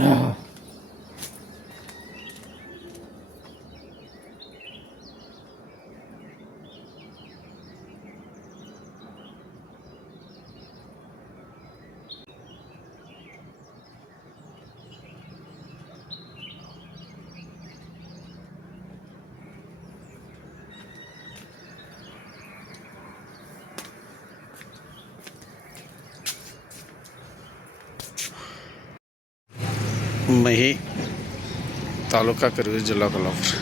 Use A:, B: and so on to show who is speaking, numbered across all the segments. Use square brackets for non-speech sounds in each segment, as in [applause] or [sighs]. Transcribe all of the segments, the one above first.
A: Ugh. [sighs] [sighs] मही तालुका करवीर जिल्हा कोल्हापूर.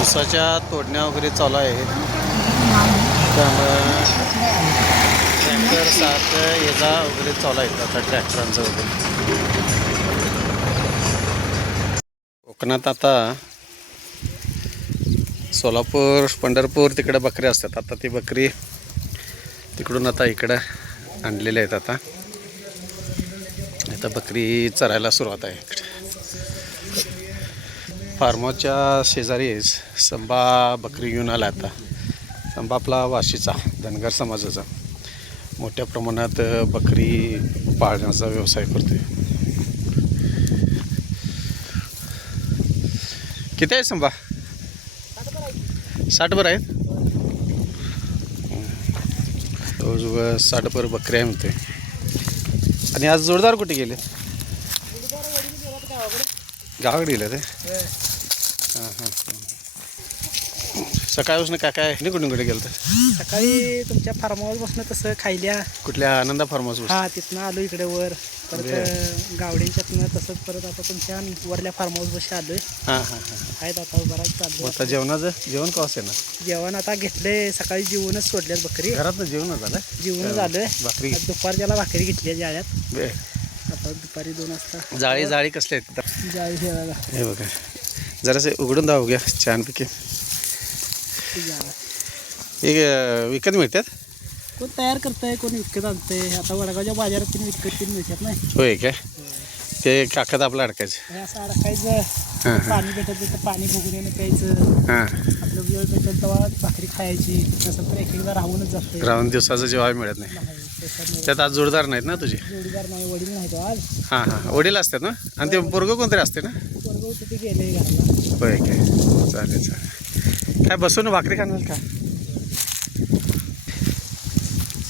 A: ऊसाच्या तोडण्या वगैरे चालू आहे. त्यामुळं ट्रॅक्टर सात याचा वगैरे चालू आहेत आता ट्रॅक्टरांचं वगैरे. कोकणात आता सोलापूर पंढरपूर तिकडे बकरी असतात. आता ती बकरी तिकडून आता इकडं आणलेल्या आहेत आता. आता बकरी चरायला सुरुवात आहे इकडे. फार्मच्या शेजारी संबा बकरी घेऊन आला आता. संबा आपला वाशीचा धनगर समाजाचा. मोठ्या प्रमाणात बकरी पाळण्याचा व्यवसाय करतोय. किती आहे संबा? साठ बर आहेत? जवळजवळ साठ बर बकऱ्या आहे म्हणते आणि आज जोरदार कुठे गेले? गावाकडे. गेले ते हां हां. सकाळपासून काय काय निकडून कुठे गेलं
B: सकाळी तुमच्या फार्म हाऊस बसणं तसं खायल्या.
A: कुठल्या आनंदा फार्म हाऊस
B: हा तिथनं आलो इकडे वर. परत गावड्यांच्यातनं तसंच परत आता तुमच्या वरल्या फार्म हाऊस बशी आलोय.
A: हां हां हां.
B: आहेत आता बराच चाललो
A: आता जेवणाचं जेवण का असेल ना?
B: जेवण आता घेतले सकाळी जेवणच सोडल्यात बकरी.
A: घरात जेवण झालं
B: जेवण झालोय.
A: भाकरी.
B: आज दुपारच्याला भाकरी घेतली आहे जाळ्यात.
A: बे
B: आता दुपारी दोन वाजता.
A: जाळी जाळी कसले आहेत?
B: जाळी
A: हे बघा. जरासे उघडून दाव घ्या छानपैकी. हे विकत मिळतात?
B: कोण तयार करतंय कोण विकत आणतंय? आता वडगावच्या बाजारात तीन विकत तीन मिळतात नाही
A: होय काय ते काकात आपलं अडकायचं.
B: हे असं अडकायचं.
A: हां हां.
B: पाणी भेटत तर पाणी बघून येणं प्यायचं.
A: हां.
B: आपलं वेळ भेटेल तेव्हा भाकरी खायची. तसं तर एक एकदा राहूनच जाते
A: राहून दिवसाचं जेव्हा मिळत नाही. त्यात आज जोडदार नाहीत ना तुझे?
B: जोडीदार नाही वडील नाही तो आज.
A: हां हां. वडील असतात ना? आणि ते पोरगं कोणतरी असते ना?
B: पोरगं होतं ते गेले घराला.
A: होय काय चालेल चालेल. काय बसून भाकरी खाणार का?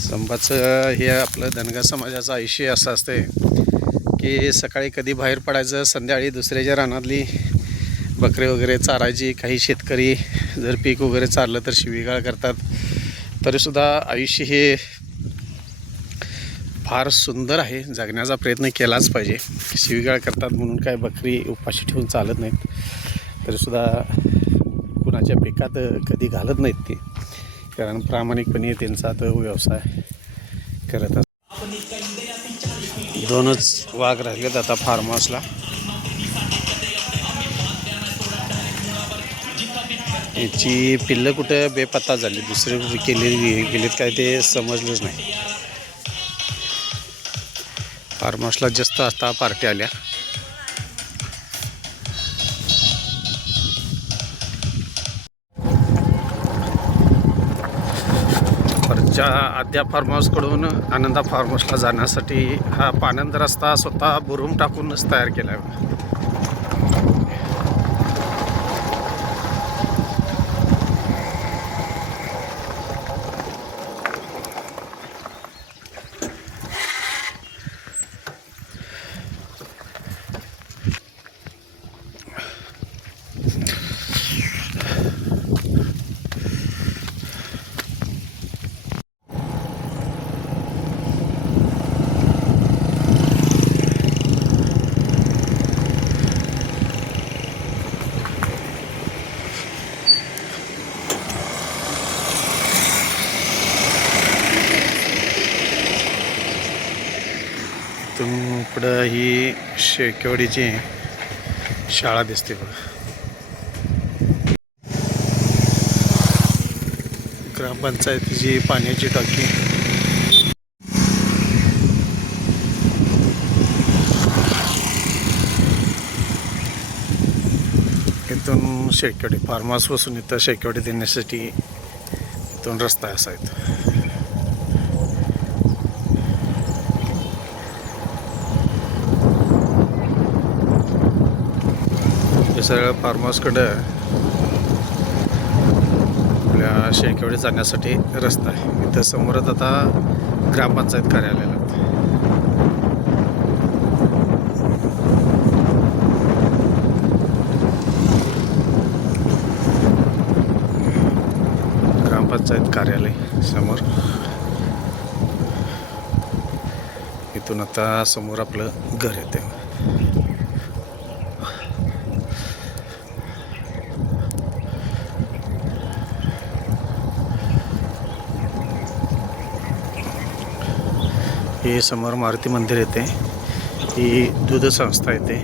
A: संभाचं हे आपलं धनगर समाजाचं आयुष्य असं असते की सकाळी कधी बाहेर पडायचं संध्याकाळी दुसऱ्याच्या रानातली बकरे वगैरे चारायची काही शेतकरी जर पीक वगैरे चाललं तर शिवीगाळ करतात. तरीसुद्धा आयुष्य हे फार सुंदर आहे. जगण्याचा प्रयत्न केलाच पाहिजे. शिवीगाळ करतात म्हणून काय बकरी उपाशी ठेवून चालत नाहीत. तरीसुद्धा कुणाच्या पिकात कधी घालत नाहीत ते. कारण प्रामाणिकपणे त्यांचा तो व्यवसाय करत असतात. दोनच वाघ राहिलेत आता फार्म हाऊसला याची पिल्लं कुठं बेपत्ता झाली दुसरे कुठे केलेली गेलेत काय ते समजलंच नाही. फार्म हाऊसला जास्त आता पार्टी आल्या. आमच्या आद्या फार्म हाऊसकडून आनंदा फार्म हाऊसला जाण्यासाठी हा पानंद रस्ता स्वतः बुरुम टाकूनच तयार केला इकडं पुढं ही शेकेवाडीची शाळा दिसते बघा. ग्रामपंचायतीची पाण्याची टाकी. इथून शेकेवाडी फार्म हाऊसपासून इथं शेकेवाडी देण्यासाठी इथून रस्ता आहे सगळ्या फार्महाऊसकडं सगळं आपल्या शेळकेवाडी जाण्यासाठी रस्ता आहे. इथं समोरच आता ग्रामपंचायत कार्यालयाला ग्रामपंचायत कार्यालय समोर. इथून आता समोर आपलं घर येते हे समोर मारुती मंदिर येते. ही दूध संस्था येते.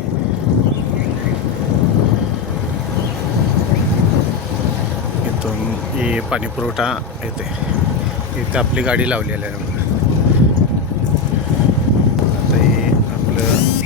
A: इथून ही पाणीपुरवठा येते. इथे आपली गाडी लावलेली आहे. आता हे आपलं